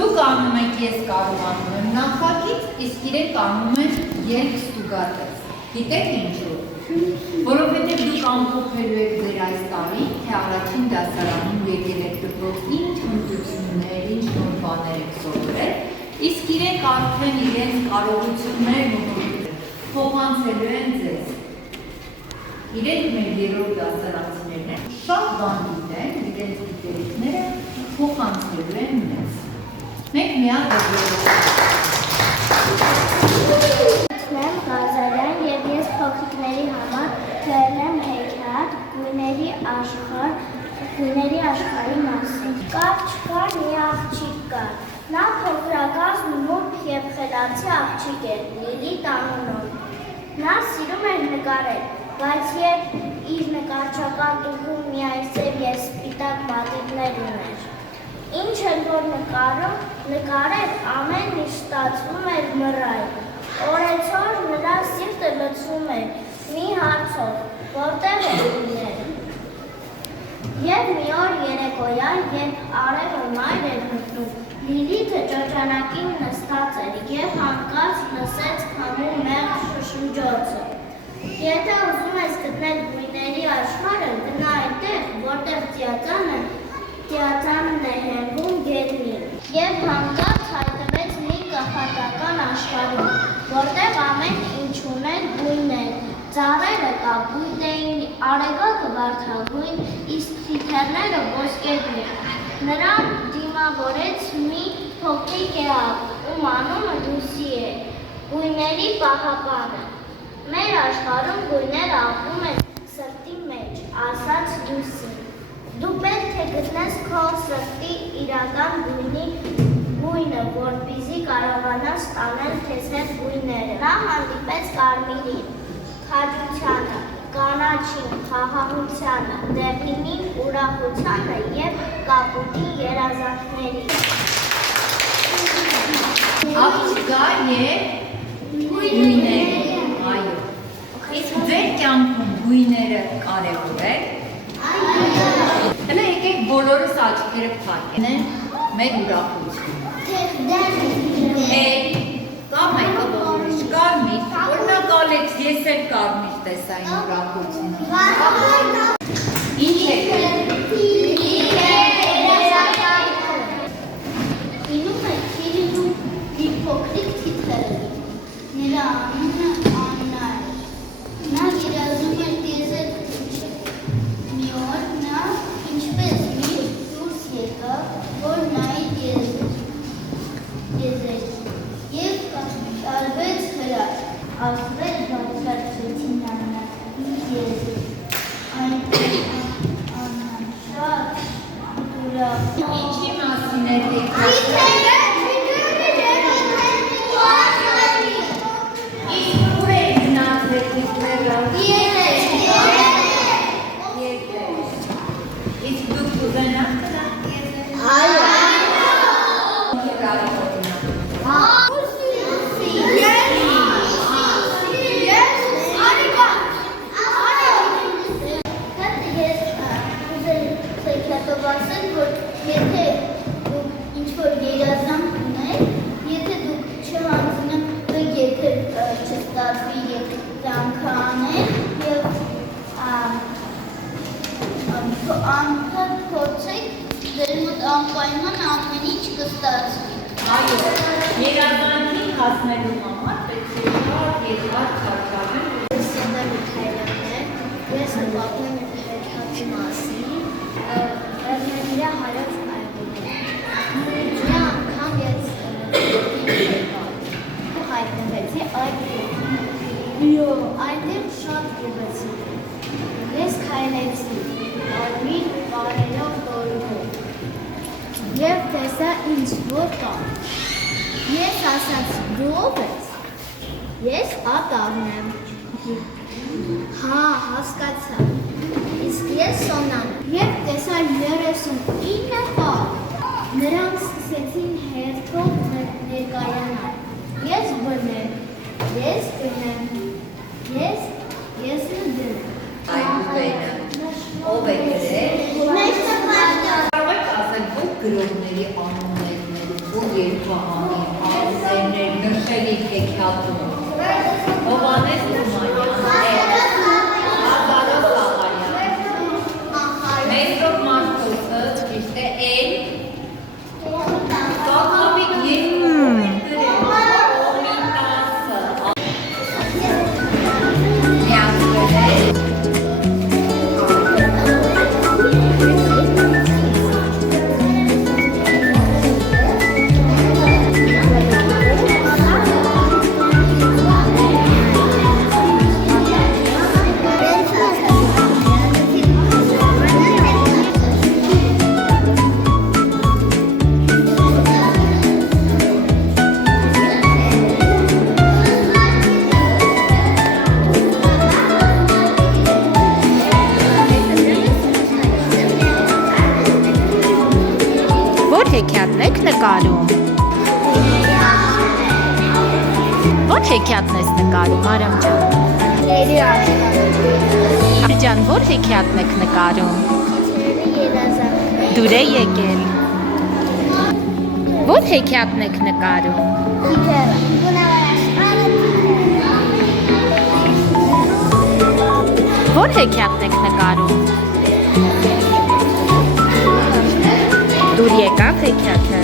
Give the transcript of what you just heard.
Դուք անում եք ես կարողանում եմ նախագիծ, իսկ իրենք անում են ելք ստուգատես։ Գիտեք ինչու։ Որովհետև դուք ամփոփելու եք ձեր այս տարին, թե առաջին դասարանում եկել եք դպրոց ինչ հմտություններ, ինչ նոր բաներ եք սովորել, իսկ իրենք արդեն իրենց կարողություններն ու փոխանցելու են ձեզ։ Իրենք մեր երրորդ դասարանցիներն են, շատ բան գիտեն, իրենց գիտելիքները փոխանցելու են մեզ։ Մենք միակ Եմ Ղազարյան և ես փոքրիկների համար գրել եմ հեքիաթ գույների աշխարհի մասին։ Կար չկար մի աղջիկ կար։ Նա փոքրակազմ նուրբ և խելացի աղջիկ էր, Լիլիթ անունով։ Նա սիրում էր նկարել, բայց երբ իր նկարչական տուփում միայսև և սպիտակ մատիտներ ուներ։ Ինչ էլ որ նկարեր, ամեն ինչ ստացվում էր մռայլ։ Օրեցօր նրա սիրտը լցվում էր մի հարցով, որտեղ է գույները։ Եվ մի օր երեկոյան, երբ արևը մայր էր մտնում, Լիլիթը ճոճանակին նստած էր և հանկարծ լսեց քամու մեղմ շշնջոցը։ Եթե ուզում ես գտնել գույների աշխարհը, գնա այնտեղ, որտեղ ծիածանն է հենվում գետնին։ Եվ հանկարծ հայտնվեց մի կախարդական աշխարհում, որտեղ ամեն ինչ ուներ գույներ, ծառերը կապույտ էին, արևակը վարդագույն, իսկ թիթեռները ոսկեգույն։ Նրան դիմավորեց մի փոքրիկ էակ, ում անունը Լուսի է, գույների պահապանը։ Մեր աշխարհում գույները ապրում են սրտի մեջ, ասաց Լուսին։ Դու պետք է գտնես քո սրտի իրական գույնը, որպեսզի կարողանաս տանել քեզ հետ գույները։ Նա հանդիպեց կարմիրին, քաջությանը, կանաչին, խաղաղությանը, դեղինին, ուրախությանը և կապույտին երազանքներին։ Աղջկա և գույները, այո։ Իսկ ձեր կյանքում գույները կարևոր են։ Հələ եկեք բոլորս աչքերը փակենք մեր ուրախությունը։ Կամ այդը ուրիշ կարմիր, օրինակ Ալեքս, ես էլ կարմիր տեսա իմ ուրախությունը։ Ինչ եք Ինում է քիրիլու մի փոքրիկ թիթեռը, նրա անունը Աննա էր։ Նա երազում էր տեսել քիչ։ Մի օր նա ինչպես միշտ դուրս եկավ, որ նայի եզեր և տարվեց հրաշ, ասվեց բացարձեցին Աննա իր եզեր։ Այնտեղ Աննան շատ ուրախ։ Ինչի մասին եք եկել։ Իսկ ուր եք գնացել թիթեռը։ Իսկ դուք կուզենաք գնալ եզեր։ Այո։ Ասել, որ եթե դուք ինչ-որ երազանք ունեք, եթե դուք չհանձնեք, եթե չստացվի և կյանքը անեք և անընդհատ փորձեք, ձեր մոտ անպայման ամեն ինչ կստացվի։ Այո, երազանքին հասնելու համար պետք է շատ երկար քայլել։ Ես Սենդա Միքայելյանն ես նկատում եմ հեքիաթի մասին։ Նրա հարած այգում է։ Նրա անգամ ես հայտնվեցի այդ այնտեղ շատ գեղեցիկ է։ Ես քայլեցի, կարմիր բարերով տորում և տեսա ինչ-որ բան։ Ես ասացի, դու ով ես։ Ես Ատառն եմ։ Հա, հասկացա։ Իսկ ես Սոնան և տեսա 39 տալ։ Նրանք սկսեցին հերթով ներկայանալ։ Ես բնեմ, ես գնեմ, ես նդեմ։ Այդ ուտերը, ով է գրել։ Մեծ նպատակ։ Կարող եք ասել, որ գրողների անուններն են, որ Երբահանի անձերներ նշելի հեքիաթում։ Հովհաննես Թումանյան, Աղարոս Աղարյան, Մետրոպ Մարտիրոսը, ճիշտ է, Էլ, Կաթավիկ երկու գրել, Կոմիտասը, Միացրել Որ հեքիաթն եք նկարում։ Որ հեքիաթն ես նկարում, Արամ ջան։ Ջան, որ հեքիաթն եք նկարում։ Դուր է եկել։ Որ հեքիաթն եք նկարում։ Որ հեքիաթն եք նկարում։ Դուր եկավ հեքիաթը։